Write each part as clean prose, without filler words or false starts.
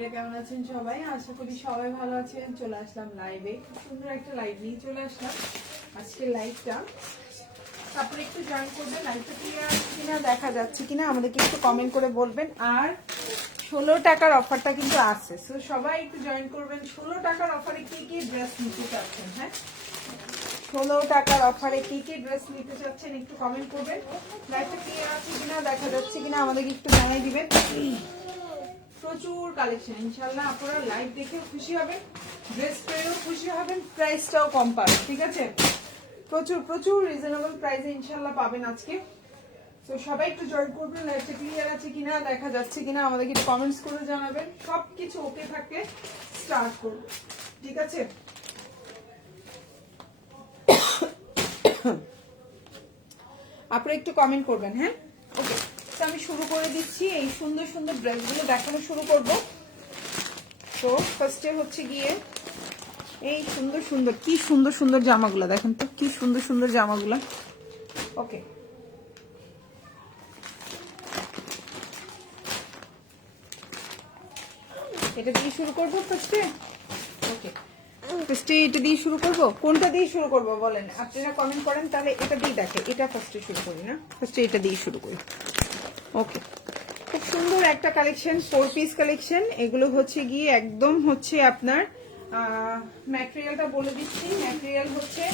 আপুরা কেমন আছেন সবাই? আশা করি সবাই ভালো আছেন। চলে আসলাম লাইভে, খুব সুন্দর একটা লাইভ নিয়ে চলে আসলাম আজকের লাইভটা। তারপরে একটু জয়েন করবেন, লাইভটা ক্লিয়ার কিনা দেখা যাচ্ছে কিনা আমাদেরকে একটু কমেন্ট করে বলবেন। আর 16 টাকার অফারটা কিন্তু আছে, সো সবাই একটু জয়েন করবেন। 16 টাকার অফারে কি কি ড্রেস নিতে চাচ্ছেন? হ্যাঁ, 16 টাকার অফারে কি কি ড্রেস নিতে চাচ্ছেন একটু কমেন্ট করবেন। লাইভটা ক্লিয়ার আছে কিনা দেখা যাচ্ছে কিনা আমাদেরকে একটু জানাই দিবেন। প্রচুর কালেকশন, ইনশাআল্লাহ আপনারা লাইভ দেখেও খুশি হবেন, ড্রেস পেয়েও খুশি হবেন, প্রাইসটাও কম পাবেন। ঠিক আছে, প্রচুর প্রচুর রিজনেবল প্রাইসে ইনশাআল্লাহ পাবেন আজকে। তো সবাই একটু জয়েন করবেন। লাইভটা ক্লিয়ার আছে কিনা দেখা যাচ্ছে কিনা আমাদেরকে একটু কমেন্টস করে জানাবেন। সবকিছু ওকে থাকলে স্টার্ট করব, ঠিক আছে? আপনারা একটু কমেন্ট করবেন। হ্যাঁ, ওকে, তো আমি শুরু করে দিচ্ছি। এই সুন্দর সুন্দর ড্রেসগুলো দেখানো শুরু করব। তো ফার্স্টে হচ্ছে গিয়ে এই সুন্দর সুন্দর, কি সুন্দর সুন্দর জামাগুলো দেখেন তো, কি সুন্দর সুন্দর জামাগুলো। ওকে, এটা দিয়ে শুরু করবো ফার্স্টে। ওকে, ফার্স্টে এটা দিয়ে শুরু করব। কোনটা দিয়ে শুরু করব বলেন, আপনারা কমেন্ট করেন। তাহলে এটা দিয়ে দেখে, এটা ফার্স্টে শুরু করি না, ফার্স্টে এটা দিয়ে শুরু করি। ওকে, খুব সুন্দর একটা কালেকশন, 4 পিস কালেকশন। এগুলো হচ্ছে গিয়ে একদম হচ্ছে আপনার ম্যাটেরিয়ালটা বলে দিচ্ছি। ম্যাটেরিয়াল হচ্ছে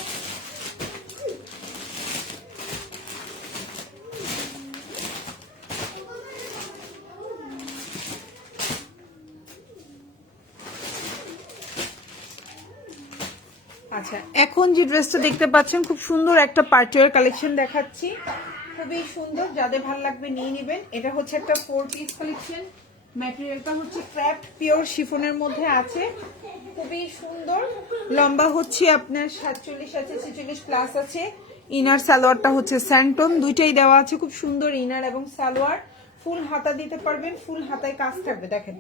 আচ্ছা, এখন যে ড্রেসটা দেখতে পাচ্ছেন খুব সুন্দর একটা পার্টিওয়ার কালেকশন দেখাচ্ছি, খুবই সুন্দর। যাদের ভালো লাগবে নিয়ে নেবেন। এটা হচ্ছে একটা 4 পিস কালেকশন। ম্যাটেরিয়ালটা হচ্ছে ক্র্যাফট পিওর শিফনের মধ্যে আছে, খুবই সুন্দর। লম্বা হচ্ছে আপনার 47 আছে, 46 প্লাস আছে। ইনার সালোয়ারটা হচ্ছে স্যান্টন, দুইটাই দেওয়া আছে। খুব সুন্দর ইনার এবং সালোয়ার। ফুল হাতা দিতে পারবেন, ফুল হাতায় কাজ থাকবে। দেখেন,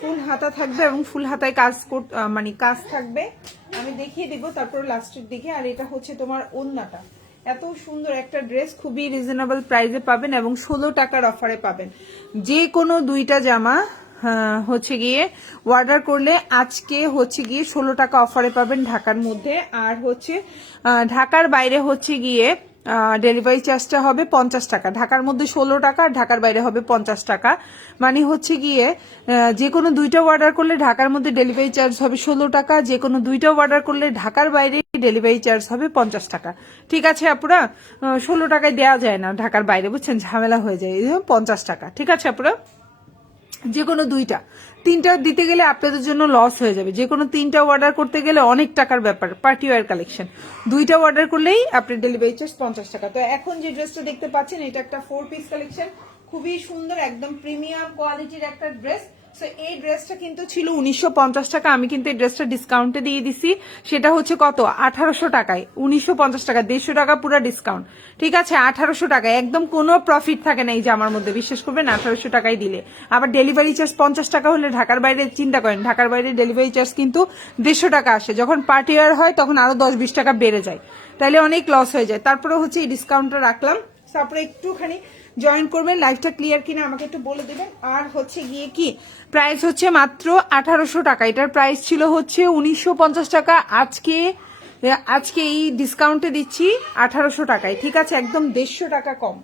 ফুল হাতা থাকবে এবং ফুল হাতায় কাজ মানে কাজ থাকবে। আমি দেখিয়ে দিব তারপর লাস্টের দিকে। আর এটা হচ্ছে তোমার ওড়নাটা। এত সুন্দর একটা ড্রেস, খুবই রিজনেবল প্রাইসে পাবেন এবং 16 টাকার অফারে পাবেন। যে কোনো দুইটা জামা হচ্ছে গিয়ে অর্ডার করলে আজকে হচ্ছে গিয়ে 16 টাকা অফারে পাবেন ঢাকার মধ্যে। আর হচ্ছে ঢাকার বাইরে হচ্ছে গিয়ে ডেলিভারি চার্জটা হবে 50 টাকা। ঢাকার মধ্যে 16 টাকা, আর ঢাকার বাইরে হবে 50 টাকা। মানে হচ্ছে গিয়ে যে কোনো দুইটা অর্ডার করলে ঢাকার মধ্যে ডেলিভারি চার্জ হবে 16 টাকা, যে কোনো দুইটা অর্ডার করলে ঢাকার বাইরে ডেলিভারি চার্জ হবে 50 টাকা। ঠিক আছে আপুরা, 16 টাকায় দেওয়া যায় না ঢাকার বাইরে, বুঝছেন, ঝামেলা হয়ে যায়। 50 টাকা, ঠিক আছে আপুরা? যে কোনো দুইটা, তিনটা দিতে গেলে আপনাদের জন্য লস হয়ে যাবে। যে কোনো তিনটা অর্ডার করতে গেলে অনেক টাকার ব্যাপার। পার্টি ওয়্যার কালেকশন, দুইটা অর্ডার করলেই আপনার ডেলিভারি চার্জ 50 টাকা। তো এখন যে ড্রেসটা দেখতে পাচ্ছেন এটা একটা 4 পিস কালেকশন, খুবই সুন্দর, একদম প্রিমিয়াম কোয়ালিটির একটা ড্রেস। সো এই ড্রেসটা কিন্তু ছিল 1950 টাকা, আমি কিন্তু এই ড্রেসটা ডিসকাউন্টে দিয়ে দিছি। সেটা হচ্ছে কত, 1800 টাকায়। 1950 টাকা, 150 টাকা পুরো ডিসকাউন্ট। ঠিক আছে, 1800 টাকায় একদম কোনো প্রফিট থাকে না এই জামার মধ্যে, বিশ্বাস করবেন। 1800 টাকায় দিলে আবার ডেলিভারি চার্জ 50 টাকা হলে ঢাকার বাইরে চিন্তা করেন, ঢাকার বাইরে ডেলিভারি চার্জ কিন্তু 150 টাকা আসে। যখন পার্টি ওয়্যার হয় তখন আরো 10-20 টাকা বেড়ে যায়, তাইলে অনেক লস হয়ে যায়। তারপরে হচ্ছে এই ডিসকাউন্টটা রাখলাম। তারপরে একটুখানি জয়েন করবেন। লাইভটা ক্লিয়ার কিনা আমাকে একটু বলে দেবেন। আর হচ্ছে গিয়ে কি প্রাইস হচ্ছে মাত্র 1800 টাকা। এটার প্রাইস ছিল হচ্ছে 1950 টাকা। আজকে এই ডিসকাউন্টে দিচ্ছি 1800 টাকায়। ঠিক আছে, একদম 150 টাকা কম।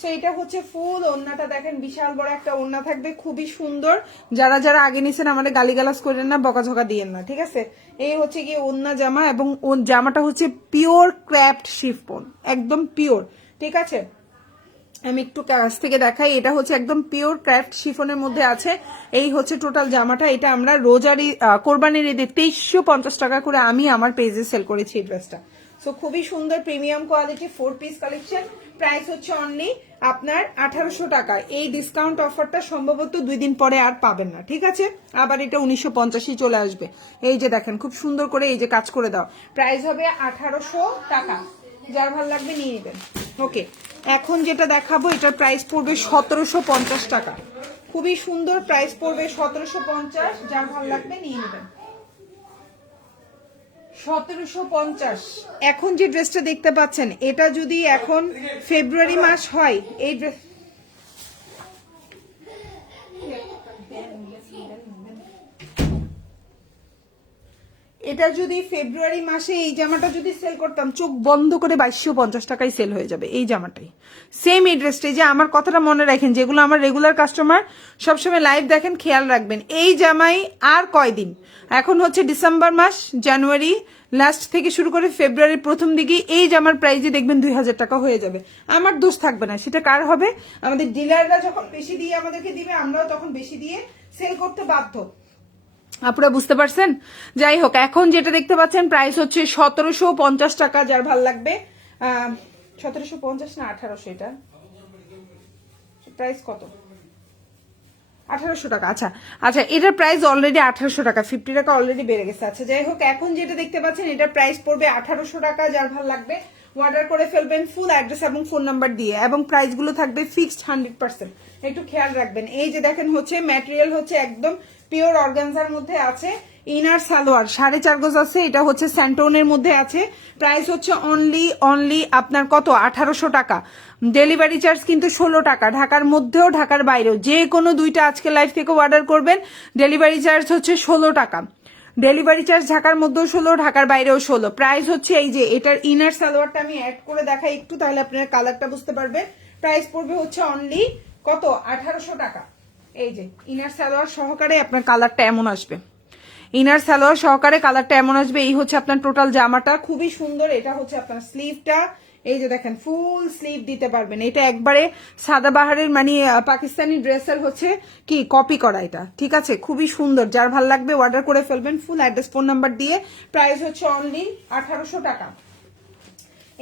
সো এটা হচ্ছে ফুল ওড়নাটা দেখেন, বিশাল বড় একটা ওড়না থাকবে, খুবই সুন্দর। যারা যারা আগে নিছেন আমাদের গালিগালাজ করেন না, বকাঝকা দিয়েন না, ঠিক আছে? এই হচ্ছে গিয়ে ওড়না জামা, এবং জামাটা হচ্ছে পিওর ক্র্যাফট শিফন, একদম পিওর। ঠিক আছে, আমি একটু কাছ থেকে দেখাই। এটা হচ্ছে একদম পিওর ক্র্যাফট শিফনের মধ্যে আছে। এই হচ্ছে টোটাল জামাটা। এটা আমরা রোজারি কোরবানির ঈদে 2350 টাকা করে আমি আমার পেজে সেল করেছি এই ড্রেসটা। সো খুবই সুন্দর premium quality 4 piece collection. Price হচ্ছে অনলি আপনার 1800 টাকা। এই ডিসকাউন্ট অফারটা সম্ভবত 2 দিন পরে আর পাবেন না, ঠিক আছে? আবার এটা 1950 চলে আসবে। এই যে দেখেন, খুব সুন্দর করে এই যে কাজ করে দাও। প্রাইস হবে 1800 টাকা। যার ভালো লাগবে নিয়ে নেবেন। ওকে, এখন যেটা দেখাবো এটার প্রাইস পড়বে 1750 টাকা। খুবই সুন্দর, প্রাইস পড়বে 1750। যার ভালো লাগবে নিয়ে নেবেন। 1750। এখন যে ড্রেসটা দেখতে পাচ্ছেন এটা যদি এখন ফেব্রুয়ারি মাস হয়, এই ড্রেস এটা যদি ফেব্রুয়ারি মাসে এই জামাটা যদি সেল করতাম চোখ বন্ধ করে 2250 টাকায় সেল হয়ে যাবে এই জামাটাই। সেম এই ড্রেসটাই, যে আমার কথাটা মনে রাখেন, যেগুলো আমার রেগুলার কাস্টমার সবসময় লাইভ দেখেন, খেয়াল রাখবেন এই জামাই আর কয়দিন, এখন হচ্ছে ডিসেম্বর মাস, জানুয়ারি লাস্ট থেকে শুরু করে ফেব্রুয়ারির প্রথম দিকে এই জামার প্রাইসে দেখবেন 2000 টাকা হয়ে যাবে। আমার দোষ থাকবে না, সেটা কার হবে? আমাদের ডিলাররা যখন বেশি দিয়ে আমাদেরকে দিবে, আমরাও তখন বেশি দিয়ে সেল করতে বাধ্য। আপনারা বুঝতে পারছেন? যাই হোক, এখন যেটা দেখতে পাচ্ছেন প্রাইস হচ্ছে 1750 টাকা। যার ভাল লাগবে 1750 না 1800, এটা প্রাইস কত? 1800 টাকা। আচ্ছা আচ্ছা, এটার প্রাইস অলরেডি 1800 টাকা, 50 টাকা অলরেডি বেড়ে গেছে। আচ্ছা যাই হোক, এখন যেটা দেখতে পাচ্ছেন এটার প্রাইস পড়বে 1800 টাকা। যার ভাল লাগবে অর্ডার করে ফেলবেন ফুল অ্যাড্রেস এবং ফোন নাম্বার দিয়ে, এবং প্রাইস গুলো থাকবে ফিক্সড 100%। একটু খেয়াল রাখবেন। এই যে দেখেন হচ্ছে ম্যাটেরিয়াল হচ্ছে একদম পিওর অর্গানজার মধ্যে আছে, ইনার সালোয়ার 4.5 গজ আছে, এটা হচ্ছে স্যান্টোনের মধ্যে আছে। প্রাইস হচ্ছে অনলি আপনার কত? 1800 টাকা। ডেলিভারি চার্জ কিন্তু 16 টাকা, ঢাকার মধ্যেও ঢাকার বাইরেও, যে কোনো দুইটা আজকে লাইভ থেকে অর্ডার করবেন ডেলিভারি চার্জ হচ্ছে 16 টাকা। ডেলিভারি চার্জ ঢাকার মধ্যেও 16, ঢাকার বাইরেও 16। প্রাইস হচ্ছে এই যে এটার ইনার সালোয়ারটা আমি অ্যাড করে দেখাই একটু, তাহলে আপনারা কালারটা বুঝতে পারবেন। প্রাইস পড়বে হচ্ছে অনলি কত? 1800 টাকা। এই যে ইনার সালোয়ার সহকারে আপনার কালারটা এমন আসবে, ইনার সালোয়ার সহকারে কালারটা এমন আসবে। এই হচ্ছে আপনার টোটাল জামাটা, খুবই সুন্দর। এটা হচ্ছে আপনার স্লিভটা, এই যে দেখেন ফুল স্লিভ দিতে পারবেন। এটা একবারে সাদাবাহারের মানে পাকিস্তানি ড্রেসের হচ্ছে কি কপি করা এটা, ঠিক আছে? খুবই সুন্দর। যার ভাল লাগবে অর্ডার করে ফেলবেন ফুল অ্যাড্রেস ফোন নাম্বার দিয়ে। প্রাইস হচ্ছে অনলি 1800 টাকা।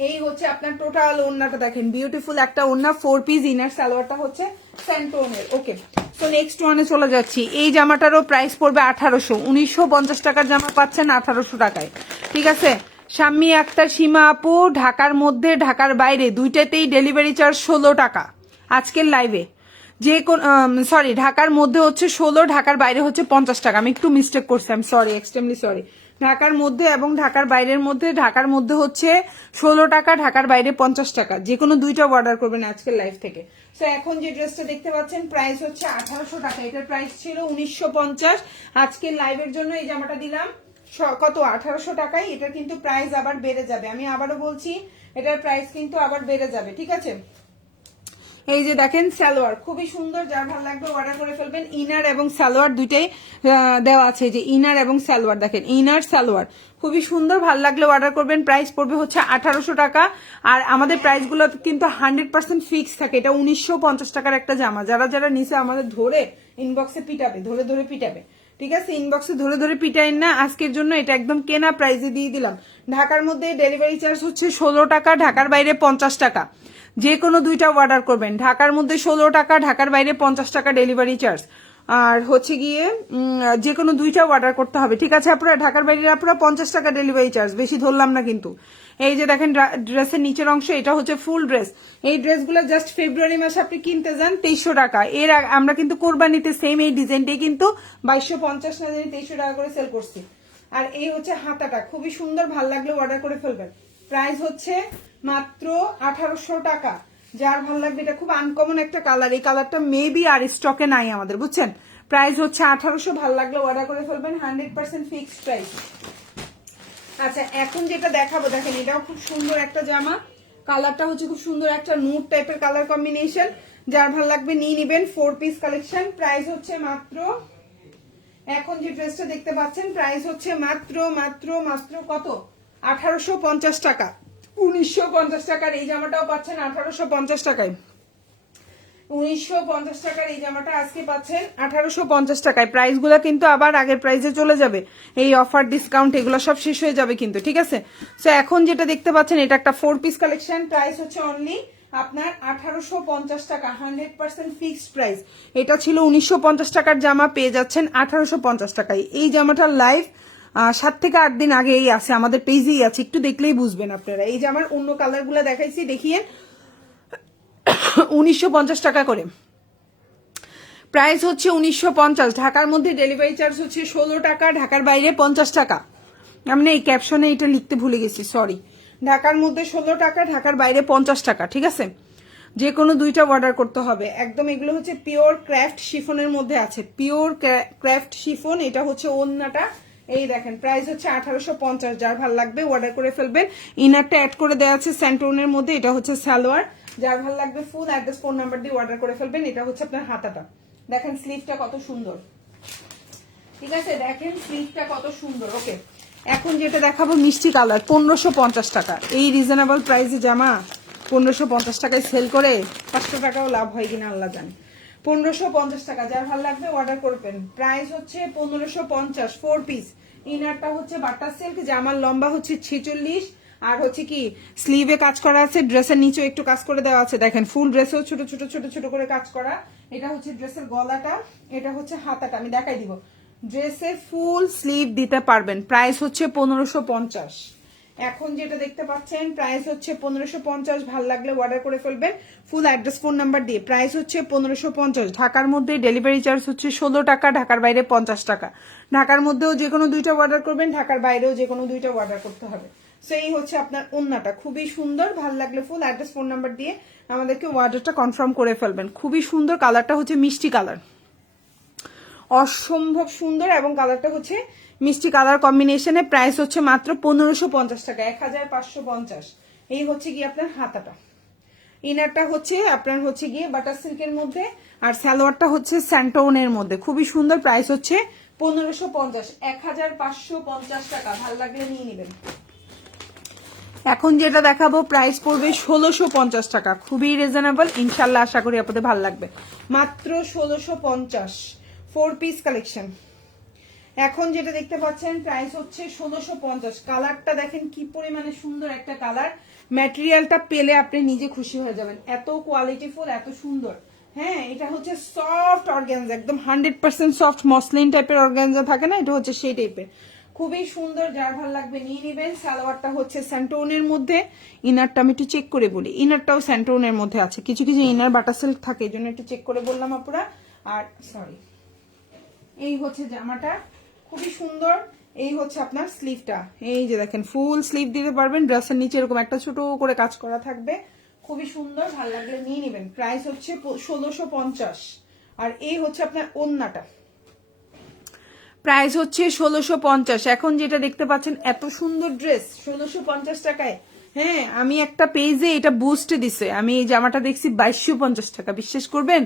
এই হচ্ছে আপনার টোটাল ওড়নাটা দেখেন, বিউটিফুল একটা ওড়না, 4 পিস ইনার সালোয়ারটা হচ্ছে স্যান্টোনের। ওকে, সো নেক্সট ওয়ানে চলে যাচ্ছি। এই জামাটারও প্রাইস পড়বে 1800, 1950 টাকার জামা পাচ্ছেন 1800 টাকায়, ঠিক আছে? শাম্মী আক্তার, সীমা আপু, ঢাকার মধ্যে ঢাকার বাইরে দুইটাতেই ডেলিভারি চার্জ 16 টাকা আজকের লাইভে। যে কোন সরি, ঢাকার মধ্যে হচ্ছে 16, ঢাকার বাইরে হচ্ছে 50 টাকা। আমি একটু মিস্টেক করছি, আমি সরি, এক্সট্রিমলি সরি। ঢাকার মধ্যে এবং ঢাকার বাইরের মধ্যে, ঢাকার মধ্যে হচ্ছে 16 টাকা, ঢাকার বাইরে 50 টাকা। যে কোনো দুইটা অর্ডার করবেন আজকের লাইভ থেকে। তো এখন যে ড্রেসটা দেখতে পাচ্ছেন প্রাইস হচ্ছে 1800 টাকা, এটার প্রাইস ছিল 1950। আজকের লাইভের জন্য এই জামাটা দিলাম কত? 1800 টাকায়। এটা কিন্তু প্রাইস আবার বেড়ে যাবে, আমি আবারও বলছি এটার প্রাইস কিন্তু আবার বেড়ে যাবে, ঠিক আছে? এই যে দেখেন সালোয়ার খুবই সুন্দর, যার ভালো লাগবে অর্ডার করে ফেলবেন। ইনার এবং সালোয়ার দুইটাই দেওয়া আছে, যে ইনার এবং সালোয়ার দেখেন, ইনার সালোয়ার খুবই সুন্দর, ভালো লাগলে অর্ডার করবেন। প্রাইস পড়বে হচ্ছে 1800 টাকা। আর আমাদের প্রাইসগুলো কিন্তু 100% ফিক্স থাকে। এটা 1950 টাকার একটা জামা। যারা যারা নিচে আমাদের ধরে ইনবক্সে পিটাবে, ধরে ধরে পিটাবে, ঠিক আছে? ইনবক্সে ধরে ধরে পিটাইন না। আজকের জন্য এটা একদম কেনা প্রাইসে দিয়ে দিলাম। ঢাকার মধ্যে ডেলিভারি চার্জ হচ্ছে 16 টাকা, ঢাকার বাইরে 50 টাকা। যে কোনো দুইটা অর্ডার করবেন, ঢাকার মধ্যে 16 টাকা, ঢাকার বাইরে 50 টাকা ডেলিভারি চার্জ। আর হচ্ছে গিয়ে যে কোনো দুইটা অর্ডার করতে হবে, ঠিক আছে? আপনারা ঢাকার বাইরে আপনারা 50 টাকা ডেলিভারি চার্জ, বেশি ধরলাম না কিন্তু। এই যে দেখেন ড্রেসের নিচের অংশ, এটা হচ্ছে ফুল ড্রেস। এই ড্রেসগুলো জাস্ট ফেব্রুয়ারি মাসে আপনি কিনতে যান 2300 টাকা। এর আমরা কিন্তু কোরবানিতে সেম এই ডিজাইনটাই কিন্তু 2250 না জানি 2300 টাকা করে সেল করছি। আর এই হচ্ছে হাতাটা, খুবই সুন্দর, ভাল লাগলে অর্ডার করে ফেলবেন। প্রাইস হচ্ছে মাত্র 1800 টাকা। যার ভালো লাগবে, এটা খুব আনকমন একটা কালার, এই কালারটা মেবি আর স্টকে নাই আমাদের, বুঝছেন? প্রাইস হচ্ছে 1800, ভালো লাগলে অর্ডার করে ফেলবেন, 100% ফিক্সড প্রাইস। আচ্ছা এখন যেটা দেখাবো দেখেন, এটাও খুব সুন্দর একটা জামা, কালারটা হচ্ছে খুব সুন্দর একটা নুড টাইপের কালার কম্বিনেশন। যার ভালো লাগবে নিয়ে নিবেন, 4 পিস কালেকশন। প্রাইস হচ্ছে মাত্র, এখন যে ড্রেসটা দেখতে পাচ্ছেন প্রাইস হচ্ছে মাত্র মাত্র মাত্র কত? 1850 টাকা। 1950 টাকার এই জামাটাও পাচ্ছেন 1850 টাকায়। 1950 টাকার এই জামাটা আজকে পাচ্ছেন 1850 টাকায়। প্রাইস গুলা কিন্তু আবার আগের প্রাইসে চলে যাবে, এই অফার ডিসকাউন্ট এগুলো সব শেষ হয়ে যাবে কিন্তু, ঠিক আছে? সো এখন যেটা দেখতে পাচ্ছেন এটা একটা 4 পিস কালেকশন। প্রাইস হচ্ছে অনলি আপনার 1850 টাকা, 100% ফিক্সড প্রাইস। এটা ছিল 1950 টাকার জামা, পেয়ে যাচ্ছেন 1850 টাকায়। এই জামাটার লাইভ 7 থেকে 8 দিন আগেই আছে, আমাদের পেজেই আছে, একটু দেখলেই বুঝবেন আপনারা। এই জামার অন্য কালার গুলা দেখাইছি, দেখিয়ে 1950 টাকা করে প্রাইস হচ্ছে। 1950, ঢাকার মধ্যে ডেলিভারি চার্জ হচ্ছে 16 টাকা, ঢাকার বাইরে 50 টাকা। আমি এই ক্যাপশনে এটা লিখতে ভুলে গেছি, সরি। ঢাকার মধ্যে 16 টাকা, ঢাকার বাইরে 50 টাকা, ঠিক আছে? যে কোনো দুইটা অর্ডার করতে হবে একদম। এগুলো হচ্ছে পিওর ক্রাফট শিফনের মধ্যে আছে, পিওর ক্রাফট শিফন। এটা হচ্ছে ওড়নাটা, এই দেখেন প্রাইস হচ্ছে 1850, যার ভালো লাগবে অর্ডার করে ফেলবেন। ইনারটা অ্যাড করে দেওয়া আছে স্যান্টোনের মধ্যে, এটা হচ্ছে সালোয়ার, যার ভালো লাগবে ফুল অ্যাড্রেস ফোন নাম্বার দিয়ে অর্ডার করে ফেলবেন। এটা হচ্ছে আপনার হাতাটা, দেখেন স্লিভটা কত সুন্দর, ঠিক আছে, দেখেন স্লিভটা কত সুন্দর। ওকে, এখন যেটা দেখাবো মিষ্টি কালার, 1550 টাকা। এই রিজনেবল প্রাইসে জামা 1550 টাকায় সেল করে 500 টাকাও লাভ হয় কিনা আল্লাহ জানে। 1550 টাকা, যার ভালো লাগবে অর্ডার করবেন। প্রাইস হচ্ছে 1550, 4 পিস। ইনারটা হচ্ছে বাটার সিল্ক, জামার লম্বা হচ্ছে 46, আর হচ্ছে কি স্লিভে কাজ করা আছে, ড্রেসের নিচেও একটু কাজ করে দেওয়া আছে, দেখেন ফুল ড্রেসেও ছোট ছোট ছোট ছোট করে কাজ করা। এটা হচ্ছে ড্রেসের গলাটা, এটা হচ্ছে হাতাটা, আমি দেখাই দিব। ড্রেসে ফুল স্লিভ দিতে পারবেন। প্রাইস হচ্ছে 1550। এখন যেটা দেখতে পাচ্ছেন প্রাইস হচ্ছে 1550, ভাল লাগলে অর্ডার করে ফেলবেন ফুল অ্যাড্রেস ফোন নাম্বার দিয়ে। প্রাইস হচ্ছে 1550। ঢাকার মধ্যে ডেলিভারি চার্জ হচ্ছে 16 টাকা, ঢাকার বাইরে 50 টাকা। ঢাকার মধ্যেও যে কোনো দুইটা অর্ডার করবেন, ঢাকার বাইরেও যে কোনো দুইটা অর্ডার করতে হবে। সো এই হচ্ছে আপনার ওন্নাটা, খুবই সুন্দর। ভাল লাগলে ফুল অ্যাড্রেস ফোন নাম্বার দিয়ে আমাদেরকে অর্ডারটা কনফার্ম করে ফেলবেন। খুবই সুন্দর, কালারটা হচ্ছে মিষ্টি কালার, অসম্ভব সুন্দর, এবং কালারটা হচ্ছে মিষ্টি কালার কম্বিনেশনে। প্রাইস হচ্ছে মাত্র 1550 টাকা, 1550। এই হচ্ছে গিয়ে আপনার হাতাটা। ইনারটা হচ্ছে আপনার হচ্ছে গিয়ে বাটার সিল্কের মধ্যে, আর সালোয়ারটা হচ্ছে স্যান্টোনের মধ্যে, খুবই সুন্দর। প্রাইস হচ্ছে 1550, 1550 টাকা। ভালো লাগলে নিয়ে নেবেন। এখন যেটা দেখাবো প্রাইস পড়বে 1650 টাকা, খুবই রিজনেবল, ইনশাল্লাহ আশা করি আপনাদের ভালো লাগবে। মাত্র 1650, 4 পিস কালেকশন। এখন যেটা দেখতে পাচ্ছেন প্রাইস হচ্ছে 1650। কালারটা দেখেন কি পরিমাণে সুন্দর একটা কালার, ম্যাটেরিয়ালটা পেলে আপনি নিজে খুশি হয়ে যাবেন, এত কোয়ালিটিফুল, এত সুন্দর। হ্যাঁ, এটা হচ্ছে সফট অর্গানজা, একদম 100% সফট মসলিন টাইপের অর্গানজা থাকে না, এটা হচ্ছে সেই টাইপের, খুবই সুন্দর। যার ভালো লাগবে নিয়ে নেবেন। সালোয়ারটা হচ্ছে স্যান্টোনের মধ্যে, ইনারটা আমি একটু চেক করে বলি, ইনারটাও স্যান্টোনের মধ্যে আছে, কিছু কিছু ইনার বাটার সিল্ক থাকে, এই জন্য একটু চেক করে বললাম আপুরা। আর সরি, এই হচ্ছে জামাটা, খুবই সুন্দর। এই হচ্ছে আপনার স্লিভটা, এই যে দেখেন ফুল স্লিভ দিতে পারবেন, ড্রেসের নিচে এরকম একটা ছোট করে কাজ করা থাকবে, খুবই সুন্দর। ভালো লাগলে নিয়ে নেবেন। প্রাইস হচ্ছে 1650। আর এই হচ্ছে আপনার ওন্নাটা, প্রাইস হচ্ছে 1650। এখন যেটা দেখতে পাচ্ছেন এত সুন্দর ড্রেস 1650 টাকায়। হ্যাঁ, আমি একটা পেজে এটা বুস্ট দিছে, আমি এই জামাটা দেখছি 2250 টাকা, বিশ্বাস করবেন?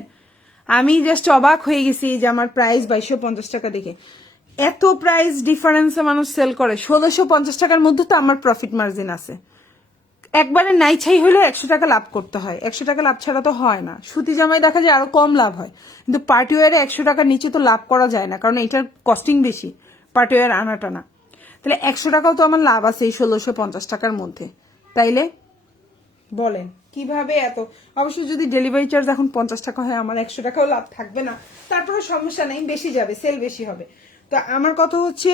আমি জাস্ট অবাক হয়ে গেছি এই জামার প্রাইস 2250 টাকা দেখে। এত প্রাইস ডিফারেন্সে মানুষ সেল করে। 1650 টাকার মধ্যে তো আমার প্রফিট মার্জিন আছে, একবারে নাই ছাই হলেও 100 টাকা লাভ করতে হয়, 100 টাকা লাভ ছাড়া তো হয় না। সুতি জামাই দেখা যায় আরো কম লাভ হয়, কিন্তু পার্টি ওয়ারে 100 টাকার নিচে তো লাভ করা যায় না, কারণ এটার কস্টিং বেশি, পার্টি ওয়ার আনাটা না। তাহলে 100 টাকাও তো আমার লাভ আছে এই 1650 টাকার মধ্যে। তাইলে বলেন কিভাবে এত, অবশ্য যদি ডেলিভারি চার্জ এখন 50 টাকা হয়, আমার 100 টাকাও লাভ থাকবে না, তারপরে সমস্যা নেই, বেশি যাবে, সেল বেশি হবে। তো আমার কথা হচ্ছে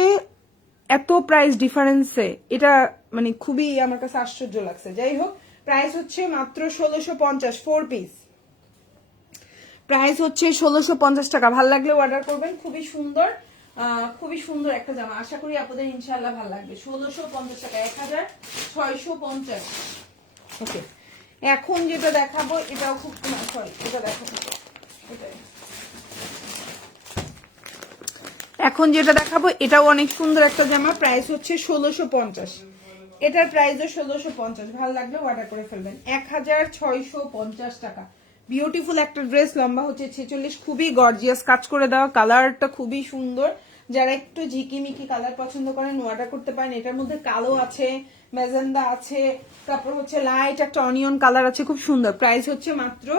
এত প্রাইস ডিফারেন্সে এটা মানে খুবই আমার কাছে আশ্চর্য লাগছে। যাই হোক, প্রাইস হচ্ছে মাত্র 1650, 4 পিস। প্রাইস হচ্ছে 1650 টাকা। ভাল লাগলে অর্ডার করবেন, খুবই সুন্দর, খুবই সুন্দর একটা জামা, আশা করি আপনাদের ইনশাল্লাহ ভালো লাগবে। 1650 টাকা, 1650। ওকে, এখন যেটা দেখাবো এটাও খুব, সরি এটা দেখাবো, এখন যেটা দেখাবো এটাও অনেক সুন্দর একটা জামা, প্রাইস হচ্ছে 1650। এটার প্রাইসও 1650। ভালো লাগলে অর্ডার করে ফেলবেন। 1650 টাকা। বিউটিফুল একটা ড্রেস, লম্বা হচ্ছে 46, খুবই গর্জিয়াস কাজ করে দেওয়া, কালারটা খুবই সুন্দর। যারা একটু ঝিকিমিকি কালার পছন্দ করেন অর্ডার করতে পারেন। এটার মধ্যে কালো আছে, ম্যাজেন্ডা আছে, তারপর হচ্ছে লাইট একটা অনিয়ন কালার আছে, খুব সুন্দর। প্রাইস হচ্ছে মাত্র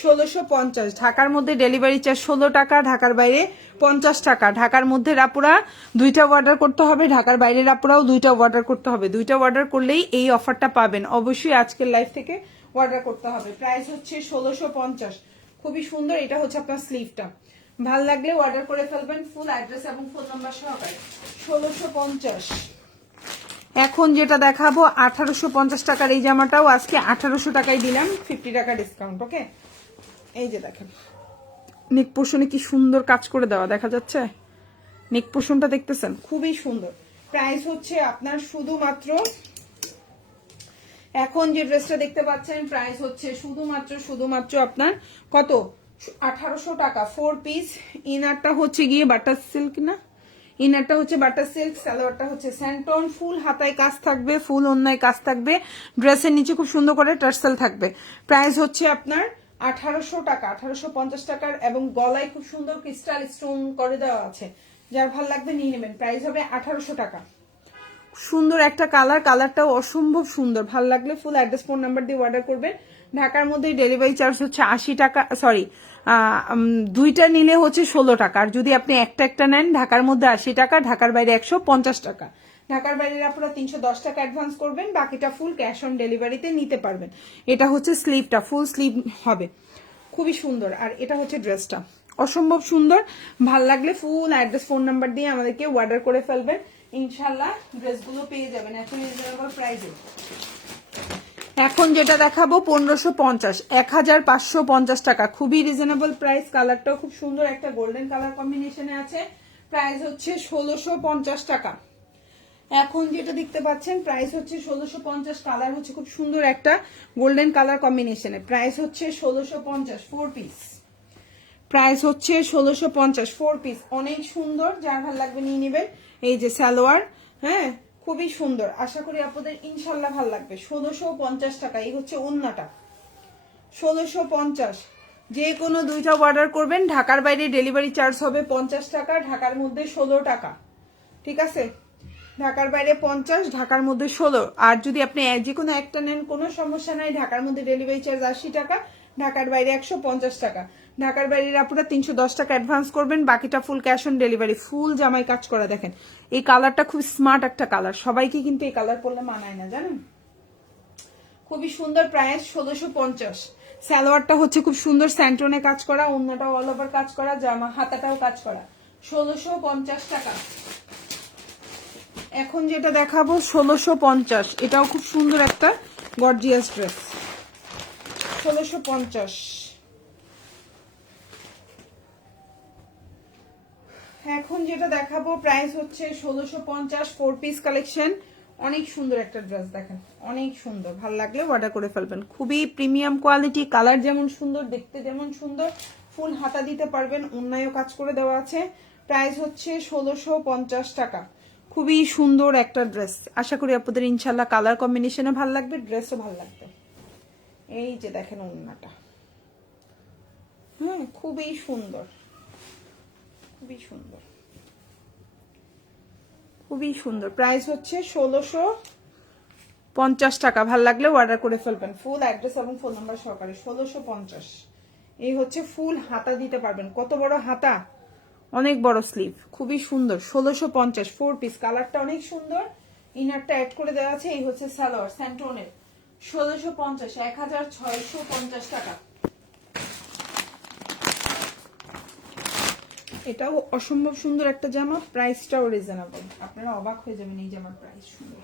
1650। ঢাকার মধ্যে ডেলিভারি চার্জ 16 টাকা, ঢাকার বাইরে 50 টাকা। ঢাকার মধ্যে রাপুরা দুইটা অর্ডার করতে হবে, ঢাকার বাইরে রাপুরাও দুইটা অর্ডার করতে হবে। দুইটা অর্ডার করলেই এই অফারটা পাবেন। অবশ্যই আজকের লাইভ থেকে অর্ডার করতে হবে। প্রাইস হচ্ছে 1650, খুবই সুন্দর। এটা হচ্ছে আপনার স্লিভটা। ভাল লাগলে অর্ডার করে ফেলবেন ফুল অ্যাড্রেস এবং ফোন নাম্বার সহকারে। 1650। এখন যেটা দেখাবো 1850 টাকার এই জামাটাও আজকে 1800 টাকায় দিলাম, 50 টাকা ডিসকাউন্ট। ওকে, এই যে দেখেন নেক পোর্শনে কি সুন্দর কাজ করে দেওয়া, দেখা যাচ্ছে নেক পোর্শনটা দেখতেছেন, খুবই সুন্দর। প্রাইস হচ্ছে আপনার শুধুমাত্র, এখন যে ড্রেসটা দেখতে পাচ্ছেন প্রাইস হচ্ছে শুধুমাত্র আপনার কত, 1800 টাকা, 4 পিস। ইনারটা হচ্ছে গিয়ে বাটার সিল্ক না, ইনারটা হচ্ছে বাটার সিল্ক, সালোয়ারটা হচ্ছে স্যান্টন, ফুল হাতায় কাজ থাকবে, ফুল অন্যায় কাজ থাকবে, ড্রেসের নিচে খুব সুন্দর করে টার্সেল থাকবে। প্রাইস হচ্ছে আপনার 1800 টাকা, 1850 টাকার, এবং গলায় খুব সুন্দর ক্রিস্টাল স্টোন করে দেওয়া আছে। যার ভাল লাগবে নিয়ে নেবেন, প্রাইস হবে 1800 টাকা। সুন্দর একটা কালার, কালারটাও অসম্ভব সুন্দর, ভাল লাগলে ফুল অ্যাড্রেস ফোন নাম্বার দিয়ে অর্ডার করবেন। ঢাকার মধ্যে ডেলিভারি চার্জ হচ্ছে 80 টাকা, সরি দুইটা নিলে হচ্ছে 16 টাকা, আর যদি আপনি একটা একটা নেন ঢাকার মধ্যে 80 টাকা, ঢাকার বাইরে 150 টাকা। ঢাকার বাইরে আপনারা 310 টাকা অ্যাডভান্স করবেন, বাকিটা ফুল ক্যাশ অন ডেলিভারিতে নিতে পারবেন। এটা হচ্ছে স্লিভটা, ফুল স্লিভ হবে, খুবই সুন্দর। আর এটা হচ্ছে ড্রেসটা, অসম্ভব সুন্দর। ভাল লাগলে ফুল অ্যাড্রেস ফোন নাম্বার দিয়ে আমাদেরকে অর্ডার করে ফেলবেন, ইনশাল্লাহ ড্রেসগুলো পেয়ে যাবেন এখন রিজনেবল প্রাইসে। এখন যেটা দেখাবো 1550, 1550 টাকা, খুবই রিজনেবল প্রাইস। কালারটাও খুব সুন্দর, একটা গোল্ডেন কালার কম্বিনেশনে আছে। প্রাইস হচ্ছে 1650 টাকা। এখন যেটা দেখতে পাচ্ছেন প্রাইস হচ্ছে 1650, কালার হচ্ছে খুব সুন্দর একটা গোল্ডেন কালার কম্বিনেশনে। প্রাইস হচ্ছে 1650, 4 পিস। প্রাইস হচ্ছে 1650, 4 পিস, অনেক সুন্দর, যার ভালো লাগবে নিয়ে নেবেন। এই যে সালোয়ার, হ্যাঁ খুবই সুন্দর, আশা করি আপনাদের ইনশাল্লাহ ভালো লাগবে। 1650 টাকা, এই হচ্ছে ওন্নাটা, 1650। যে কোনো দুইটা অর্ডার করবেন, ঢাকার বাইরে ডেলিভারি চার্জ হবে 50 টাকা, ঢাকার মধ্যে 16 টাকা, ঠিক আছে? ঢাকার বাইরে 50, ঢাকার মধ্যে 16। আর যদি আপনি যে কোনো একটা নেন কোনো সমস্যা নাই, ঢাকার মধ্যে ডেলিভারি চার্জ 80 টাকা, ঢাকার বাইরে 150 টাকা। ঢাকার বাইরের আপনারা 310 টাকা অ্যাডভান্স করবেন, বাকিটা ফুল ক্যাশ অন ডেলিভারি। ফুল জামাই কাজ করা, দেখেন এই কালারটা খুব স্মার্ট একটা কালার, সবাইকে কিন্তু এই কালার পরলে মানায় না, জানেন, খুবই সুন্দর। প্রাইস 1650। সালোয়ারটা হচ্ছে খুব সুন্দর স্যান্টনে কাজ করা, অন্যটাও অল ওভার কাজ করা, জামা হাতাটাও কাজ করা, 1650 টাকা। এখন যেটা দেখাবো 1650, এটাও খুব সুন্দর একটা গর্জিয়াস ড্রেস, 1650। এখন যেটা দেখাবো প্রাইস হচ্ছে 1650, 4 পিস কালেকশন, অনেক সুন্দর একটা ড্রেস, দেখেন অনেক সুন্দর, ভালো লাগলে অর্ডার করে ফেলবেন। খুবই প্রিমিয়াম কোয়ালিটি, কালার যেমন সুন্দর, দেখতে যেমন সুন্দর, ফুল হাতা দিতে পারবেন, অন্যায়ও কাজ করে দেওয়া আছে। প্রাইস হচ্ছে 1650 টাকা। খুবই সুন্দর একটা ড্রেস, আশা করি আপনাদের ইনশাল্লাহ কালার কম্বিনেশনে ভালো লাগবে, ড্রেসও ভালো লাগবে। এই যে দেখেন ওড়নাটা, হ্যাঁ খুবই সুন্দর, খুবই সুন্দর, খুবই সুন্দর। প্রাইস হচ্ছে 1650 টাকা, ভালো লাগলে অর্ডার করে ফেলবেন, ফুল অ্যাড্রেস এবং ফোন নাম্বার সহকারে। 1650। এই হচ্ছে ফুল হাতা দিতে পারবেন, কত বড় হাতা, অনেক বড় স্লিভ, খুবই সুন্দর। 1650, 4 পিস, কালারটা অনেক সুন্দর, ইনারটা অ্যাড করে দেওয়া আছে। এই হচ্ছে সালোয়ার স্যান্টোনের, 1650, 1650 টাকা। এটাও অসম্ভব সুন্দর একটা জামা, প্রাইসটাও রিজনেবল, আপনারা অবাক হয়ে যাবেন এই জামার প্রাইস শুনে।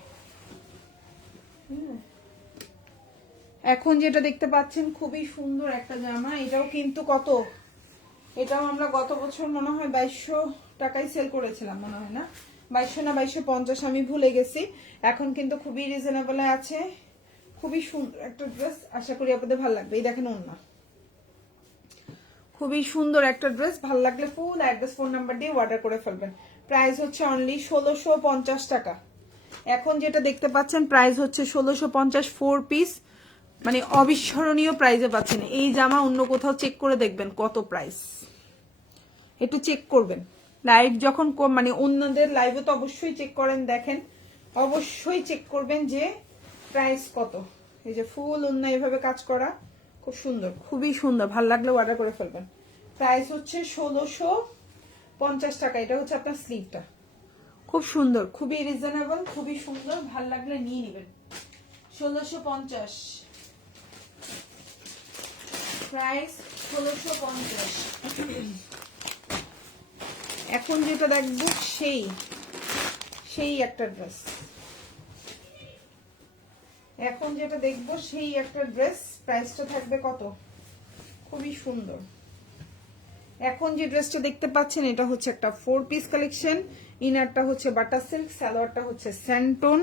এখন যেটা দেখতে পাচ্ছেন খুবই সুন্দর একটা জামা, এটাও কিন্তু কত, এটাও আমরা গত বছর মনে হয় 2200 টাকায় সেল করেছিলাম, মনে হয় না 2200 না 2250, আমি ভুলে গেছি। এখন কিন্তু খুবই রিজনেবলে আছে, খুবই সুন্দর একটা ড্রেস, আশা করি আপনাদের ভালো লাগবে। এই দেখেন ওন্না, খুবই সুন্দর একটা ড্রেস, ভালো লাগলে ফুল অ্যাড্রেস ফোন নাম্বার দিয়ে অর্ডার করে ফেলবেন। প্রাইস হচ্ছে অনলি 1650 টাকা। এখন যেটা দেখতে পাচ্ছেন প্রাইস হচ্ছে 1650, 4 পিস, মানে অবিস্মরণীয় প্রাইসে পাচ্ছেন এই জামা। অন্য কোথাও চেক করে দেখবেন কত প্রাইস, একটু চেক করবেন লাইভ যখন, মানে অন্যদের লাইভে তো অবশ্যই চেক করেন, দেখেন অবশ্যই চেক করবেন যে প্রাইস কত। এই যে ফুল অন্য এভাবে কাজ করা, খুব সুন্দর, খুবই সুন্দর, ভালো লাগলে অর্ডার করে ফেলবেন। প্রাইস হচ্ছে 1650 টাকা। এটা হচ্ছে আপনার স্লিভটা, খুব সুন্দর, খুবই রিজনেবল, খুবই সুন্দর, ভালো লাগলে নিয়ে নেবেন। 1650 প্রাইস, 1650। এখন যেটা দেখবো সেই একটা ড্রেস, এখন যেটা দেখবো সেই একটা ড্রেস, প্রাইসটা থাকবে কত, খুবই সুন্দর। এখন যে ড্রেসটা দেখতে পাচ্ছেন এটা হচ্ছে একটা 4 পিস কালেকশন, ইনারটা হচ্ছে বাটার সিল্ক, সালোয়ারটা হচ্ছে স্যান্টন,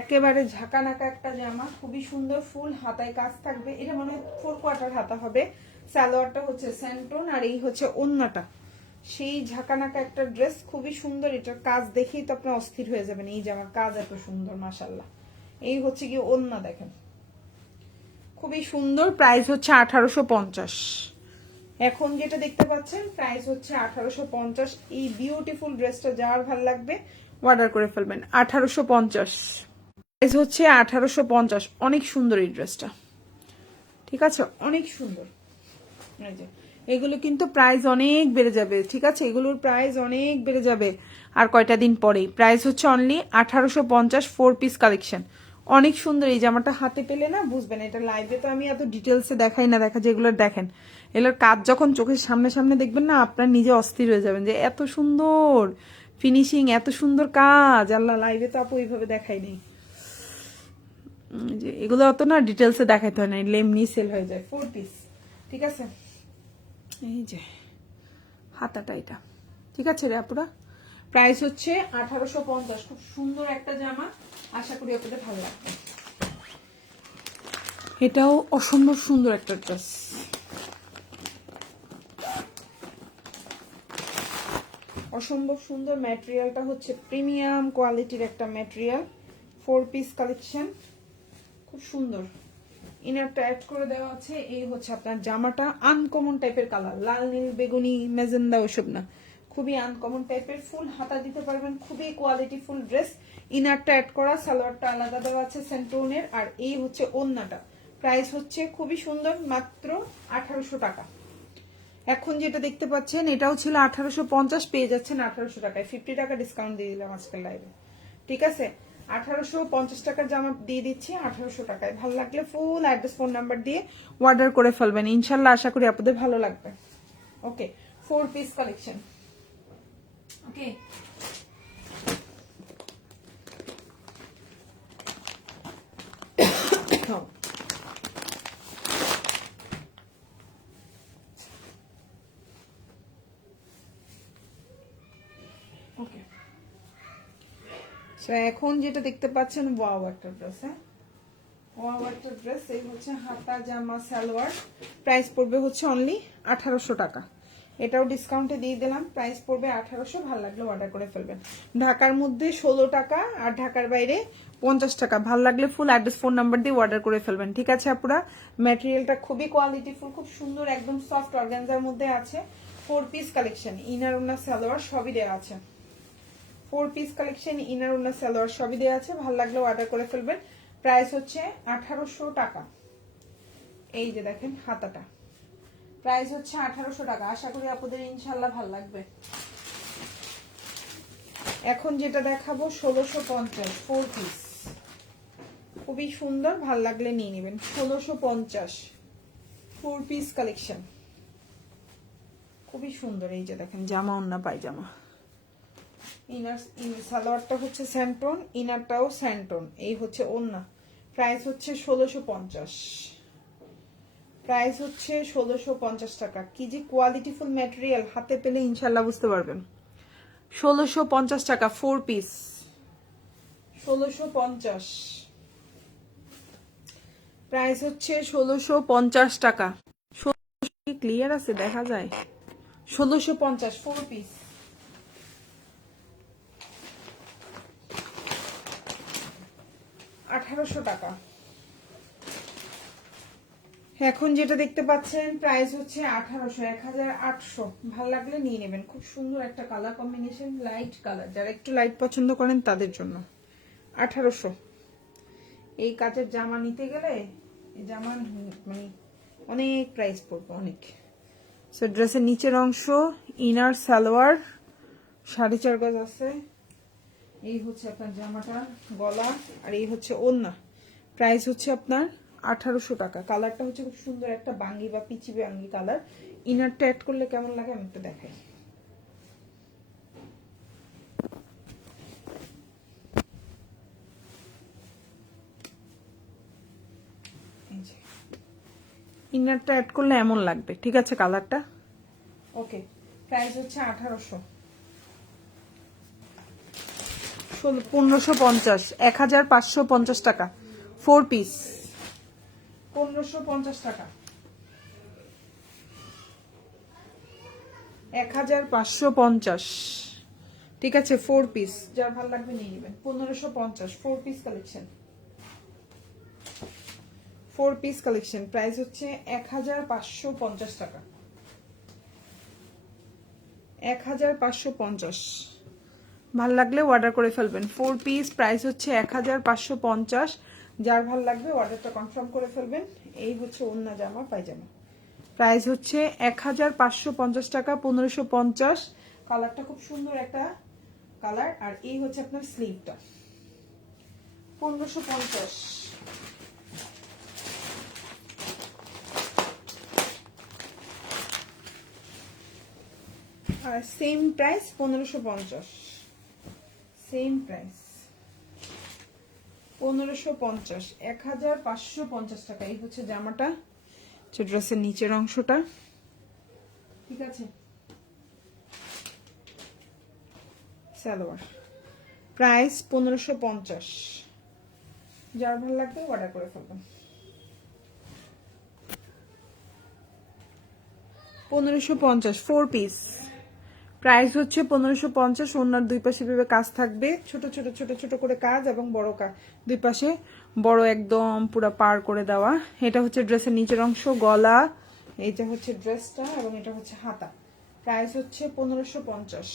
একেবারে ঝাঁকা নাকা একটা জামা, খুবই সুন্দর, ফুল হাতায় কাজ থাকবে, এটা মানে 4 কোয়ার্টার হাতা হবে। সালোয়ারটা হচ্ছে স্যান্টন, আর এই হচ্ছে ওন্নাটা, সেই ঝাঁকানাকা একটা ড্রেস, খুবই সুন্দর। এটার কাজ দেখেই তো আপনার অস্থির হয়ে যাবেন, এই জামার কাজ এত সুন্দর মাশাআল্লাহ। এই হচ্ছে কি ওন্না, দেখেন খুবই সুন্দর। প্রাইস হচ্ছে 1850। এখন যেটা দেখতে পাচ্ছেন প্রাইস হচ্ছে 1850। এই বিউটিফুল ড্রেসটা যার ভালো লাগবে অর্ডার করে ফেলবেন। 1850 প্রাইস হচ্ছে 1850। অনেক সুন্দর এই ড্রেসটা, ঠিক আছে, অনেক সুন্দর। এই যে এগুলো কিন্তু প্রাইস অনেক বেড়ে যাবে, ঠিক আছে, এগুলোর প্রাইস অনেক বেড়ে যাবে আর কয়টা দিন পরেই। প্রাইস হচ্ছে অনলি 1850, 4 পিস কালেকশন। অনেক সুন্দর। এই জামাটা হাতে পেলে না বুঝবেন, এটা লাইভে তো আমি এত ডিটেলসে দেখাই না, দেখা যেগুলো দেখেন এগুলোর কাজ যখন চোখের সামনে সামনে দেখবেন না, আপনার নিজে অস্থির হয়ে যাবেন যে এত সুন্দর ফিনিশিং, এত সুন্দর কাজ। আল্লাহ, লাইভে তো আপু এইভাবে দেখাই নেই, যে এগুলো অত না ডিটেলসে দেখাইতে হয় না, এমনি সেল হয়ে যায়। 4 পিস, ঠিক আছে। এই যে হাতাটা এটা, ঠিক আছে রে আপুরা। প্রাইস হচ্ছে 1850। খুব সুন্দর একটা জামা, আশা করি আপনাদের ভালো লাগবে। এটাও অসম্ভব সুন্দর একটা ড্রেস। অসম্ভব সুন্দর। ম্যাটেরিয়ালটা হচ্ছে প্রিমিয়াম কোয়ালিটির একটা ম্যাটেরিয়াল। 4 পিস কালেকশন, খুব সুন্দর। ইনারটা অ্যাড করে দেওয়া আছে। এই হচ্ছে আপনার জামাটা, আনকমন টাইপের কালার, লাল নীল বেগুনি মেজেন্ডা ওসব না, খুবই আনকমন টাইপের। ফুল হাতা দিতে পারবেন, খুবই কোয়ালিটি ফুল ড্রেস। ইনারটা অ্যাড করা, সালোয়ারটা আলাদা দেওয়া আছে সেন্টোনের। আর এই হচ্ছে ওন্নাটা। প্রাইস হচ্ছে খুবই সুন্দর, মাত্র 1800 টাকা। এখন যেটা দেখতে পাচ্ছেন এটাও ছিল 1850, পেয়ে যাচ্ছেন 1800 টাকায়। 50 টাকা ডিসকাউন্ট দিয়ে দিলাম আজকের লাইভে, ঠিক আছে। 1850 টাকার জামা দিয়ে দিচ্ছি 1800 টাকায়। ভালো লাগলে ফুল অ্যাড্রেস ফোন নাম্বার দিয়ে অর্ডার করে ফেলবেন, ইনশাল্লাহ আশা করি আপনাদের ভালো লাগবে। ওকে, 4 পিস কালেকশন। ওকে, ওকে। এখন যেটা দেখতে পাচ্ছেন ওয়াও একটা ড্রেস, হ্যাঁ ওয়াও একটা ড্রেস। এই হচ্ছে হাতা জামা সালোয়ার। প্রাইস পড়বে হচ্ছে অনলি 1800 টাকা। এটাও ডিসকাউন্টে দিয়ে দিলাম, প্রাইস পড়বে 1800। ভালো লাগলে অর্ডার করে ফেলবেন। ঢাকার মধ্যে 16 টাকা আর ঢাকার বাইরে 50 টাকা। ভালো লাগলে ফুল অ্যাড্রেস ফোন নাম্বার দিয়ে অর্ডার করে ফেলবেন, ঠিক আছে আপুরা। ম্যাটেরিয়ালটা খুবই কোয়ালিটিফুল, খুব সুন্দর, একদম সফট অর্গানজার মধ্যে আছে। 4 পিস কালেকশন, ইনার ওনা সালোয়ার সবই দেওয়া আছে। 4 পিস কালেকশন, ইনার ওনা সালোয়ার সবই দেওয়া আছে। ভালো লাগলে অর্ডার করে ফেলবেন। প্রাইস হচ্ছে 1800 টাকা। এই যে দেখেন হাতাটা, প্রাইস হচ্ছে 1800 টাকা। আশা করি আপনাদের ইনশাল্লাহ ভালো লাগবে। এখন যেটা দেখাবো 1650, 4 পিস, খুবই সুন্দর। ভাল লাগলে নিয়ে নেবেন। 1650 4 পিস কালেকশন, খুবই সুন্দর। এই যে দেখেন জামা ওন্না পায়জামা। ইনার সালোয়ারটা হচ্ছে স্যান্টন, ইনারটাও স্যান্টন। এই হচ্ছে ওন্না। প্রাইস হচ্ছে 1650। প্রাইস হচ্ছে 1650 টাকা। কি যে কোয়ালিটিফুল ম্যাটেরিয়াল, হাতে পেলে ইনশাল্লাহ বুঝতে পারবেন। 1650 টাকা 4 পিস, 1650। প্রাইস হচ্ছে 1650 টাকা। ক্লিয়ার আছে, দেখা যায়। 1650 4 পিস, 1800 টাকা। এখন যেটা দেখতে পাচ্ছেন প্রাইস হচ্ছে 1800, 1800। ভাল লাগলে নিয়ে নেবেন। খুব সুন্দর একটা কালার কম্বিনেশন, লাইট কালার, যারা একটু লাইট পছন্দ করেন তাদের জন্য 1800। এই কাচের জামা নিতে গেলে এই জামা মানে অনেক প্রাইস পড়বে, অনেক। সো ড্রেসের নিচের অংশ ইনার সালোয়ার 4.5 গজ আছে। এই হচ্ছে আপনার জামাটা গলা, আর এই হচ্ছে ওড়না। প্রাইস হচ্ছে আপনার 1800 টাকা। কালারটা হচ্ছে খুব সুন্দর একটা বাঙ্গি বা পিচি বাঙ্গি কালার। ইনারটা অ্যাড করলে কেমন লাগে আমি একটু দেখাই। ইনারটা অ্যাড করলে এমন লাগবে, ঠিক আছে কালারটা। ওকে, প্রাইস হচ্ছে 1800। 1550, 1550 টাকা 4 পিস, 1550 টাকা। 1550। ঠিক আছে, 4 পিস, যার ভালো লাগবে নিয়ে নেবেন। 1550 4 piece collection, 4 piece collection, price হচ্ছে 1550 টাকা, 1550। ভাল লাগলে অর্ডার করে ফেলবেন। 4 পিস, প্রাইস হচ্ছে 1550। যার ভাল লাগবে অর্ডারটা কনফার্ম করে ফেলবেন। এই হচ্ছে ওন্না, জামা, পায়জামা, প্রাইস হচ্ছে 1550 টাকা, 1550। কালারটা খুব সুন্দর একটা কালার। আর এই হচ্ছে আপনার স্লিভটা, 1550। আর সেম প্রাইস 1550, সেম প্রাইস 1550, 1550 টাকা। এই হচ্ছে জামাটা, ড্রেসের নিচের অংশটা। ঠিক আছে, সালোয়ার, প্রাইস 1550। যার ভালো লাগবে অর্ডার করে ফেলবেন। 1550 4 পিস, প্রাইস হচ্ছে 1550। ওনার দুই পাশে ভাবে কাজ থাকবে, ছোট ছোট ছোট ছোট করে কাজ এবং বড় কাজ, দুই পাশে বড় একদম পুরো পার করে দেওয়া। এটা হচ্ছে ড্রেসের নিচের অংশ, গলা, এইটা হচ্ছে ড্রেসটা, এবং এটা হচ্ছে হাতা। প্রাইস হচ্ছে 1550,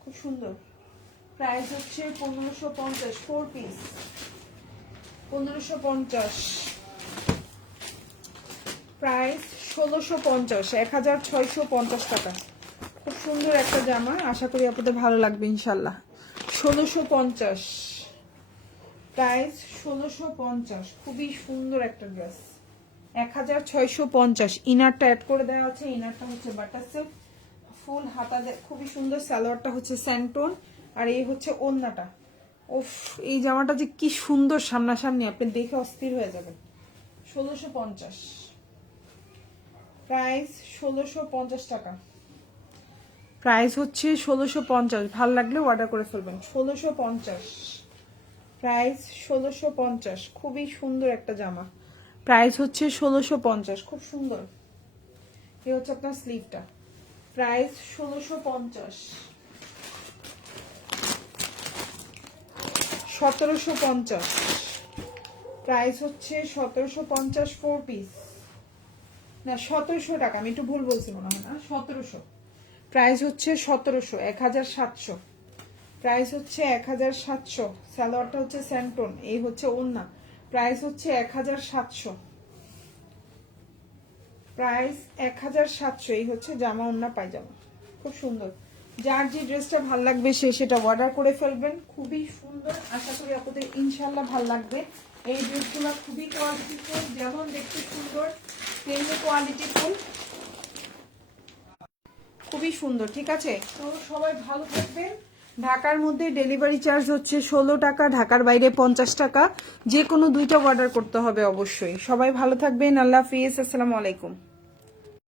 খুব সুন্দর। প্রাইস হচ্ছে 1550 4 পিস, 1550। প্রাইস 1650, 1650 টাকা। খুব সুন্দর একটা জামা, আশা করি আপনাদের ভালো লাগবে ইনশাল্লাহ। 1650, প্রাইস 1650। খুবই সুন্দর একটা ড্রেস, 1650। ইনারটা অ্যাড করে দেওয়া আছে, ইনারটা হচ্ছে বাটার সিল্ক, ফুল হাতা, খুবই সুন্দর। সালোয়ারটা হচ্ছে স্যান্টোন, আর এই হচ্ছে ওড়নাটা। উফ, এই জামাটা যে কি সুন্দর সামনাসামনি, আপনি দেখে অস্থির হয়ে যাবেন। 1650, প্রাইস 1650 টাকা, প্রাইস হচ্ছে 1650। ভালো লাগলে অর্ডার করে ফেলবেন। 1650, প্রাইস 1650। খুবই সুন্দর একটা জামা, প্রাইস হচ্ছে 1650, খুব সুন্দর। এই হচ্ছে আপনার স্লিভটা, প্রাইস 1650। 1750, প্রাইস হচ্ছে 1750 4 পিস, না 1700 টাকা, আমি একটু ভুল বলছি মনে হয়, না 1700। প্রাইস হচ্ছে 1700, 1700। প্রাইস হচ্ছে 1700। সালোয়ারটা হচ্ছে স্যান্টোন, এই হচ্ছে ওড়না, প্রাইস হচ্ছে 1700, প্রাইস 1700। এই হচ্ছে জামা, ওড়না, পায়জামা, খুব সুন্দর। যার যে ড্রেসটা ভাল লাগবে সে সেটা অর্ডার করে ফেলবেন। খুবই সুন্দর, আশা করি আপনাদের ইনশাল্লাহ ভাল লাগবে। এই ড্রেসগুলো খুবই কোয়ালিটিফুল, যেমন দেখতে সুন্দর তেমনি কোয়ালিটিফুল, খুবই সুন্দর। ঠিক আছে, তো সবাই ভালো থাকবেন। ঢাকার মধ্যে ডেলিভারি চার্জ হচ্ছে 16 টাকা, ঢাকার বাইরে 50 টাকা। যে কোনো দুইটা অর্ডার করতে হবে অবশ্যই। সবাই ভালো থাকবেন, আল্লাহ হাফিজ, আসসালামু আলাইকুম।